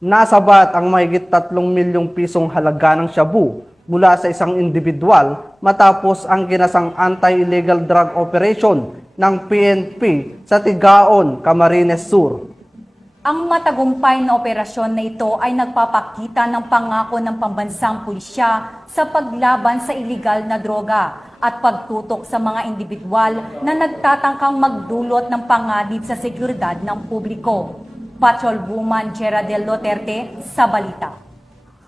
Nasabat ang mahigit 3 milyong pisong halaga ng shabu mula sa isang individual matapos ang ginasang anti-illegal drug operation ng PNP sa Tigaon, Camarines Sur. Ang matagumpay na operasyon na ito ay nagpapakita ng pangako ng pambansang pulisya sa paglaban sa iligal na droga at pagtutok sa mga individual na nagtatangkang magdulot ng panganib sa seguridad ng publiko. Patrolwoman Geraldine Duterte sa balita.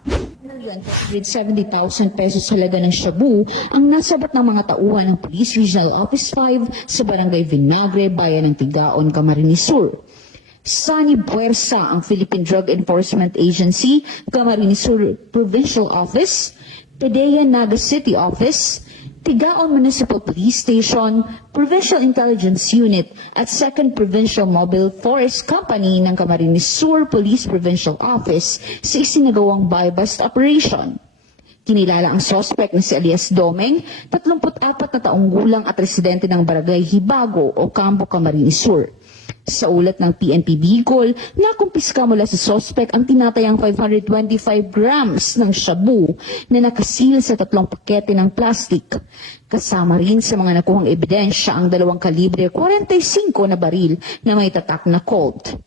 170,000 pesos halaga ng shabu ang nasabat ng mga tauhan ng Police Regional Office 5 sa Barangay Vinagre, Bayan ng Tigaon, Camarines Sur. Sunny Buersa ang Philippine Drug Enforcement Agency, Camarines Sur Provincial Office, PDEA Naga City Office, Tigaon Municipal Police Station, Provincial Intelligence Unit at 2nd Provincial Mobile Forest Company ng Camarines Sur Police Provincial Office sa isinagawang buy-bust operation. Kinilala ang suspect na si Elias Domeng, 34 na taong gulang at residente ng Barangay Hibago o Campo, Camarines Sur. Sa ulat ng PNP Bicol, nakumpiska mula sa suspect ang tinatayang 525 grams ng shabu na nakasil sa 3 pakete ng plastic. Kasama rin sa mga nakuhang ebidensya ang 2 kalibre 45 na baril na may tatak na Colt.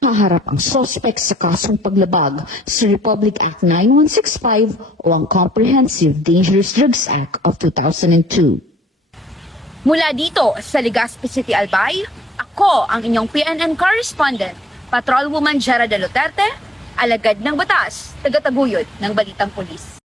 Haharap ang suspect sa kasong paglabag sa Republic Act 9165 o ang Comprehensive Dangerous Drugs Act of 2002. Mula dito sa Legazpi City, Albay, ako ang inyong PNN correspondent, Patrolwoman Geraldine Duterte, alagad ng batas, tagataguyod ng Balitang Pulis.